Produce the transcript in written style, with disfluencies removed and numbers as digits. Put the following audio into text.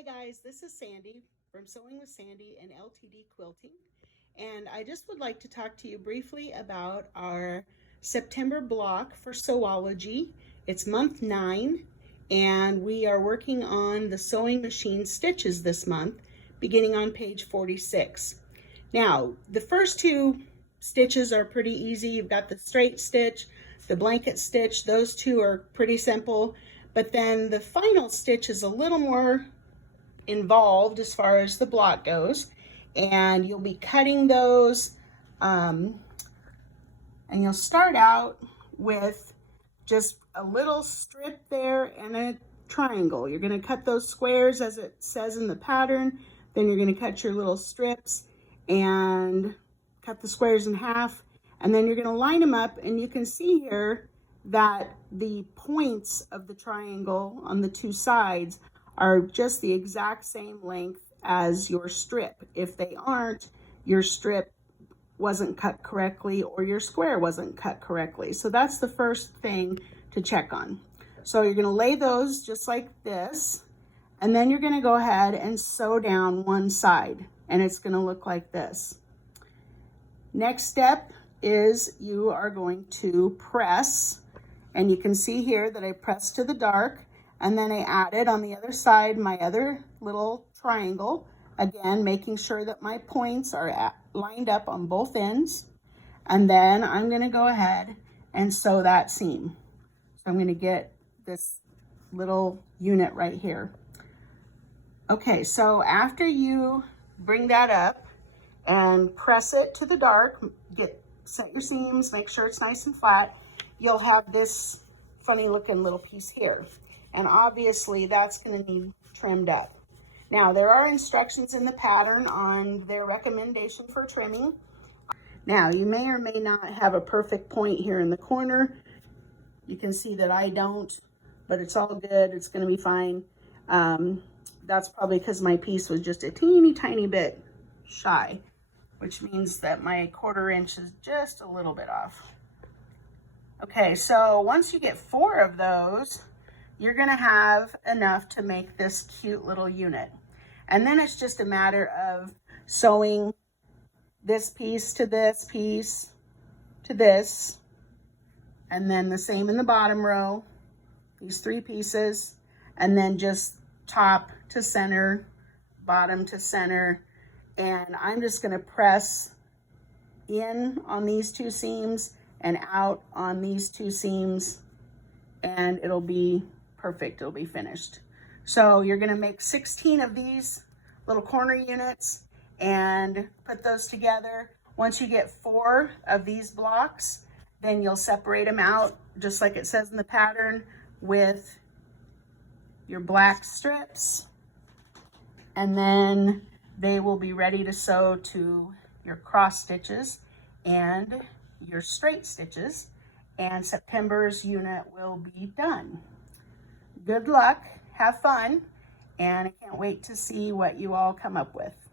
Hi guys, this is Sandy from Sewing with Sandy and LTD Quilting, and I just would like to talk to you briefly about our September block for Sewology. It's month 9 and we are working on the sewing machine stitches this month, beginning on page 46. Now, the first two stitches are pretty easy. You've got the straight stitch, the blanket stitch. Those two are pretty simple, but then the final stitch is a little more involved as far as the block goes, and you'll be cutting those and you'll start out with just a little strip there and a triangle. You're going to cut those squares as it says in the pattern, then you're going to cut your little strips and cut the squares in half, and then you're going to line them up, and you can see here that the points of the triangle on the two sides are just the exact same length as your strip. If they aren't, your strip wasn't cut correctly or your square wasn't cut correctly. So that's the first thing to check on. So you're going to lay those just like this, and then you're going to go ahead and sew down one side, and it's going to look like this. Next step is you are going to press, and you can see here that I pressed to the dark, and then I added on the other side my other little triangle, again making sure that my points are lined up on both ends. And then I'm going to go ahead and sew that seam. So I'm going to get this little unit right here. Okay, so after you bring that up and press it to the dark, set your seams, make sure it's nice and flat, you'll have this funny looking little piece here. And obviously that's going to need trimmed up. Now, there are instructions in the pattern on their recommendation for trimming. Now, you may or may not have a perfect point here in the corner. You can see that I don't, but it's all good. It's going to be fine. That's probably because my piece was just a teeny tiny bit shy, which means that my 1/4 inch is just a little bit off. Okay, so once you get 4 of those, you're going to have enough to make this cute little unit. And then it's just a matter of sewing this piece to this piece to this, and then the same in the bottom row, these 3 pieces, and then just top to center, bottom to center. And I'm just going to press in on these 2 seams and out on these 2 seams, and it'll be perfect. It'll be finished. So you're going to make 16 of these little corner units and put those together. Once you get 4 of these blocks, then you'll separate them out just like it says in the pattern with your black strips, and then they will be ready to sew to your cross stitches and your straight stitches, and September's unit will be done. Good luck, have fun, and I can't wait to see what you all come up with.